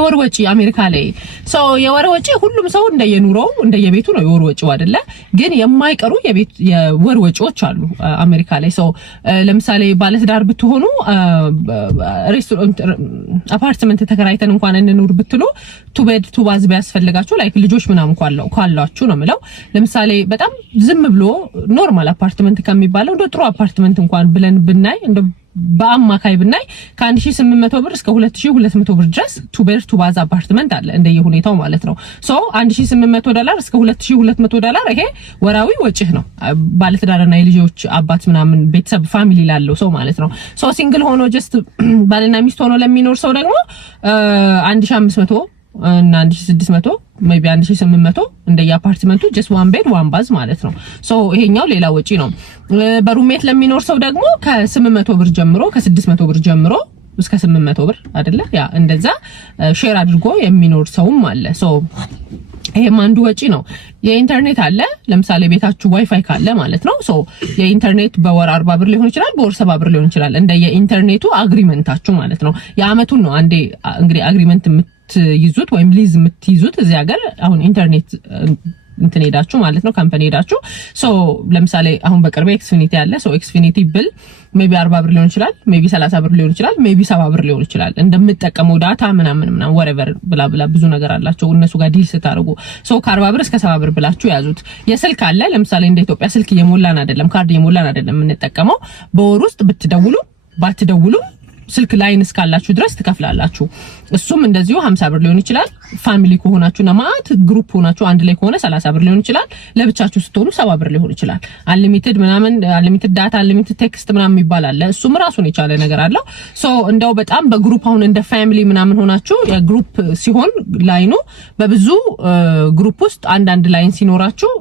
የወር ወጪ አሜሪካ ላይ ሶ የወር ወጪ ሁሉም ሰው እንደየኑሮው እንደየቤቱ ነው የወር ወጪው አይደለ ግን የማይቀሩ የወር ወጪዎች አሉ አሜሪካ ላይ ሶ ለምሳሌ ባለትዳር ብትሆኑ ሬስቶራንት አፓርትመንት ተከራይተን እንኳን እንኑር ብትሉ ቱ ቤድ ቱ ባዝ ቢያስፈልጋችሁ ላይክ ልጆች ምናምን ካላችሁ ነው ማለት ለምሳሌ በጣም ዝም ብሎ ኖርማል አፓርትመንት ከሚባለው እንደ ጥሩ አፓርትመንት እንኳን ብለን ብናይ እንደ በአማካይ ብናይ ከ1800 ብር እስከ 2200 ብር ድረስ ቱ ቤድ ቱ ባዝ አፓርትመንት አለ እንደየሁኔታው ማለት ነው ሶ $1800 እስከ $2200 ይሄ ወራዊ ወጪህ ነው ባለትዳርና የልጆች አባት ምናምን ቤተሰብ ፋሚሊ ላለው ሰው ማለት ነው ሶ ሲንግል ሆኖ ጀስት ባልና ሚስት ሆኖ ለሚኖር ሰው ደግሞ 1500 እና 1600 maybe 1800 እንደየ አፓርትመንቱ just one bed one bath ማለት ነው ሶ ይሄኛው ሌላ ወጪ ነው በሩሜት ለሚኖር ሰው ደግሞ ከ800 ብር ጀምሮ ከ600 ብር ጀምሮ እስከ 800 ብር አይደለ ያ እንደዛ ሼር አድርጎ የሚኖር ሰውም አለ ሶ ይሄም አንዱ ወጪ ነው የኢንተርኔት አለ ለምሳሌ ቤታችሁ ዋይፋይ ካለ ማለት ነው ሶ የኢንተርኔት በወር 40 ብር ሊሆን ይችላል በወር 70 ብር ሊሆን ይችላል እንደየኢንተርኔቱ አግሪመንታችሁ ማለት ነው የአመቱን ነው አንዴ እንግዲህ አግሪመንት ይዙት ወይም ሊዝ የምትይዙት እዚህ ሀገር አሁን ኢንተርኔት እንትን ሄዳችሁ ማለት ነው ካምፓኒ ሄዳችሁ ሶ ለምሳሌ አሁን በቅርብ ኤክስፊኒቲ ያለ ሶ ኤክስፊኒቲ ቢል ሜቢ 40 ብር ሊሆን ይችላል ሜቢ 30 ብር ሊሆን ይችላል ሜቢ 70 ብር ሊሆን ይችላል እንደምትጠቀመው ዳታ ምናምን whatever ብላ ብዙ ነገር አላቸው እነሱ ጋር ዲል ስታደርጉ ሶ ከ40 ብር እስከ 70 ብር ብላችሁ ያዙት የስልክ አለ ለምሳሌ እንደ ኢትዮጵያ ስልክ የሞላን አይደለም ካርድ የሞላን አይደለም የምንጠቀመው በወር ውስጥ ብትደውሉ ባትደውሉ ስልክ ላይን እስካላችሁ ድረስ ትከፍላላችሁ እሱም እንደዚሁ 50 ብር ሊሆን ይችላል ፋሚሊ ከሆናችሁና ማት ግሩፕ ሆናችሁ አንድ ላይ ከሆነ 30 ብር ሊሆን ይችላል ለብቻችሁ ስትሆኑ 70 ብር ሊሆን ይችላል አንሊሚትድ ምናምን አንሊሚትድ ዳታ አንሊሚትድ ቴክስት ምናምን ይባላል እሱም ራሱን የቻለ ነገር አለው ሶ እንደው በጣም በግሩፕ አሁን እንደ ፋሚሊ ምናምን ሆናችሁ የግሩፕ ሲሆን ላይኑ በብዙ ግሩፕ ውስጥ አንድ ላይን ሲኖራችሁ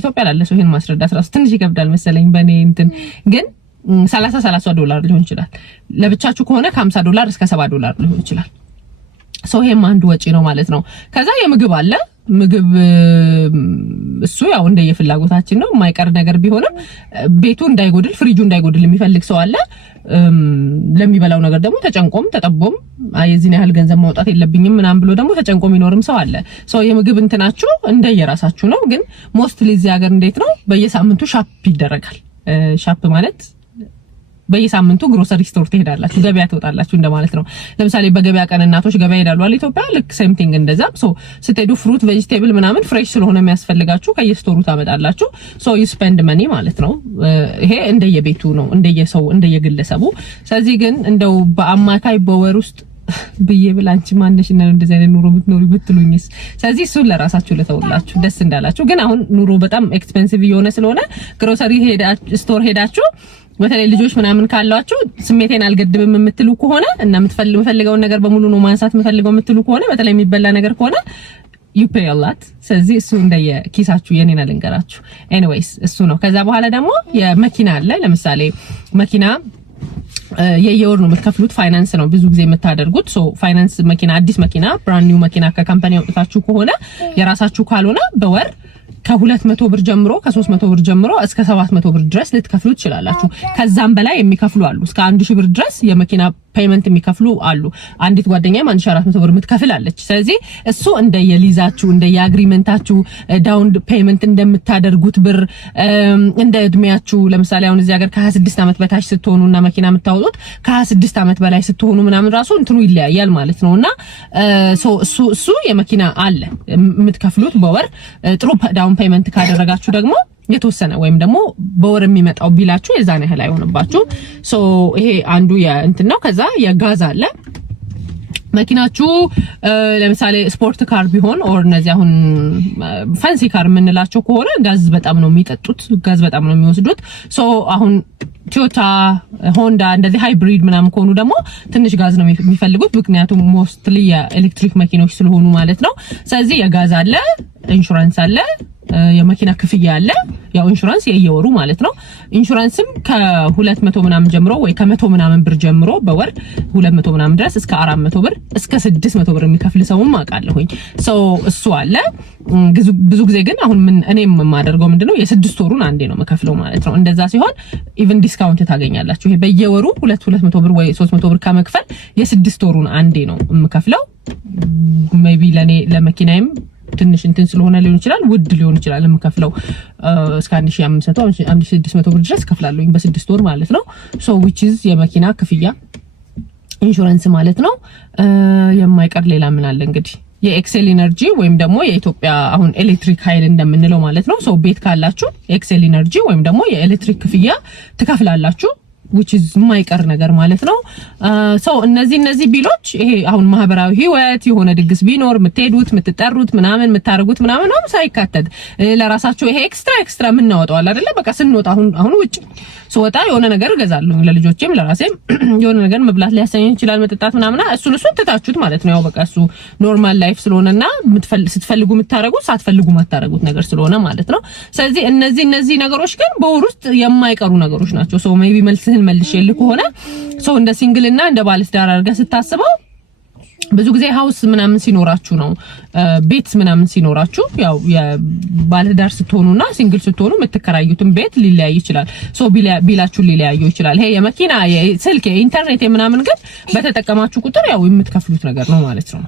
ኢትዮጵያ ያለ ሰው ይሄን ማስረዳት ራሱ ትንሽ ይከብዳል መሰለኝ በኔ እንትን ግን $30 ሊሆን ይችላል ለብቻችሁ ከሆነ $50 እስከ $70 ሊሆን ይችላል ሶ ይሄም አንዱ ወጪ ነው ማለት ነው ከዛ የምግብ አለ ምግብ እሱ ያው እንደየፍላጎታችን ነው የማይቀር ነገር ቢሆንም ቤቱ እንዳይጎድል ፍሪጁ እንዳይጎድል የሚፈልግ ሰው አለ ለሚበላው ነገር ደግሞ ተጨንቆም ተጠቦም የዚህን ያህል ገንዘብ ማውጣት የለብኝም ምናምን ብሎ ደግሞ ተጨንቆም ይኖርም ሰው አለ ሶ የምግብ እንትናችሁ እንደየራሳችሁ ነው ግን ሞስትሊ እዚህ ሀገር እንዴት ነው በየሳምንቱ ሻፕ ይደረጋል ሻፕ ማለት በየሳምንቱ ግሮሰሪ ስቶር ትሄዳላችሁ ገበያ ትወጣላችሁ እንደማለት ነው ለምሳሌ በገበያ ቀን እናቶች ገበያ ይሄዳሉ አይደል ኢትዮጵያ ልክ ሴም ቲንግ እንደዛ ሶ ስትሄዱ ፍሩት ቬጂቴብል ምናምን ፍሬሽ ስለሆነ የሚያስፈልጋችሁ ከየስቶሩ ታመጣላችሁ ሶ ዩ ስፔንድ መኒ ማለት ነው ይሄ እንደየቤቱ ነው እንደየሰው እንደየግለሰቡ ስለዚህ ግን እንደው በአማካይ በወር ውስጥ ብዬ ብላንቺ ማንነሽ እና እንደዚህ አይነት ኑሮ ብትኖሪ ብትሉኝስ ስለዚህ እሱ ለራሳችሁ ለተውላችሁ ደስ እንዳላችሁ ግን አሁን ኑሮ በጣም ኤክስፔንሲቭ የሆነ ስለሆነ ግሮሰሪ ስቶር ሄዳችሁ በተለይ ልጆች ምናምን ካላችሁ ስሜቴን አልገድብም የምትሉ ከሆነ እና የምትፈልገውን ነገር በሙሉ ነው ማንሳት የምፈልገው የምትሉ ከሆነ በተለይ የሚበላ ነገር ከሆነ you pay a lot ስለዚህ እሱ እንደየኪሳችሁ የኔና ልንገራችሁ ኤኒዌይስ እሱ ነው ከዛ በኋላ ደግሞ የመኪና አለ ለምሳሌ መኪና የየወር ነው የምትከፍሉት ፋይናንስ ነው ብዙ ጊዜ የምታደርጉት ሶ ፋይናንስ መኪና አዲስ መኪና ብራንድ ኒው መኪና ከካምፓኒ አውጥታችሁ ከሆነ የራሳችሁ ካልሆነ በወር ከ200 ብር ጀምሮ ከ300 ብር ጀምሮ እስከ 700 ብር ድረስ ልትከፍሉ ትችላላችሁ ከዛም በላይ የሚከፍሉ አሉ እስከ 1000 ብር ድረስ የመኪና ፔመንት የሚከፍሉ አሉ አንዲት ጓደኛዬ 1400 ብር የምትከፍላለች ስለዚህ እሱ እንደየሊዛችሁ እንደየአግሪመንታችሁ ዳውን ፔመንት እንደምታደርጉት ብር እንደ እድሜያችሁ ለምሳሌ አሁን እዚህ ሀገር ከ26 አመት በታች ስትሆኑና መኪና የምታወጡት ከ26 አመት በላይ ስትሆኑ ምናምን ራሱ እንትኑ ይለያያል ማለት ነውና እሱ የመኪና አለ የምትከፍሉት በወር ጥሩ ዳውን ፔመንት ካደረጋችሁ ደግሞ የተወሰነ ወይም ደግሞ በወር የሚመጣው ቢላችሁ የዛን ያህል አይሆንባችሁ ሶ ይሄ አንዱ የእንትን ነው ከዛ የጋዝ አለ መኪናችሁ ለምሳሌ ስፖርት ካር ቢሆን ኦር እነዚህ አሁን ፋንሲ ካር የምንላቸው ከሆነ ጋዝ በጣም ነው የሚጠጡት ጋዝ በጣም ነው የሚወስዱት ሶ አሁን ቶዮታ ሆንዳ እንደዚህ ሃይብሪድ ምናምን ከሆኑ ደግሞ ትንሽ ጋዝ ነው የሚፈልጉት ምክንያቱም ሞስትሊ የኤሌክትሪክ መኪኖች ስለሆኑ ማለት ነው ስለዚህ የጋዝ አለ ኢንሹራንስ አለ የመኪና ክፍያ አለ። ያው ኢንሹራንስ የየወሩ ማለት ነው። ኢንሹራንስም ከ200 ምናምን ጀምሮ ወይ ከ100 ምናምን ብር ጀምሮ በወር 200 ምናምን ድረስ እስከ 400 ብር እስከ 600 ብር የሚከፍል ሰውም አውቃለሁኝ። እሱ አለ። ብዙ ጊዜ ግን አሁን እኔም የማደርገው ምንድነው የ6 ወሩን አንዴ ነው መከፍለው ማለት ነው። እንደዛ ሲሆን ኢቭን ዲስካውንት ታገኛላችሁ። ይሄ በየወሩ 200 ብር ወይ 300 ብር ከመክፈል የ6 ወሩን አንዴ ነው የምከፍለው። ሜቢ ለመኪናዬም ትንሽ እንትን ስለሆነ ሊሆን ይችላል፣ ውድ ሊሆን ይችላል የምከፍለው እስከ 1500 1600 ብር ድረስ ከፍላለሁኝ በ6 ወር ማለት ነው። which is የመኪና ክፍያ ኢንሹራንስ ማለት ነው። የማይቀር ሌላ ምን አለ እንግዲህ የኤክሴል ኢነርጂ ወይም ደግሞ የኢትዮጵያ አሁን ኤሌክትሪክ ኃይል እንደምንለው ማለት ነው። ቤት ካላችሁ ኤክሴል ኢነርጂ ወይም ደግሞ የኤሌክትሪክ ክፍያ ትከፍላላችሁ which is የማይቀር ነገር ማለት ነው። እነዚህ ቢሎች ይሄ አሁን ማህበራዊ ህይወት የሆነ ድግስ ቢኖር የምትሄዱት የምትጠሩት ምናምን የምታረጉት ምናምን ነው ሳይካተት ለራሳቸው ይሄ ኤክስትራ የምናወጣው አለ አይደለ? በቃ ስንወጣ አሁን ውጭ ስወጣ የሆነ ነገር እገዛለሁ ለልጆቼም ለራሴም የሆነ ነገር መብላት ሊያሰኘኝ ይችላል፣ መጠጣት ምናምን እሱን ትታችሁት ማለት ነው። ያው በቃ እሱ ኖርማል ላይፍ ስለሆነና ስትፈልጉ የምታረጉት ሳትፈልጉ ማታረጉት ነገር ስለሆነ ማለት ነው። ስለዚህ እነዚህ ነገሮች ግን በወር ውስጥ የማይቀሩ ነገሮች ናቸው። ሜቢ መልሽልህ ከሆነ እንደ ሲንግልና እንደ ባለትዳር አድርገህ ስታስበው ብዙ ጊዜ ሃውስ ምናምን ሲኖራችሁ ነው ቤት ምናምን ሲኖራችሁ ያው የባለትዳር ስትሆኑና ሲንግል ስትሆኑ የምትከራዩትን ቤት ሊለያይ ይችላል። ቢላችሁ ሊለያዩ ይችላል። ይሄ የመኪና የስልክ የኢንተርኔት ምናምን ግን በተጠቀማችሁ ቁጥር ያው የምትከፍሉት ነገር ነው ማለት ነው።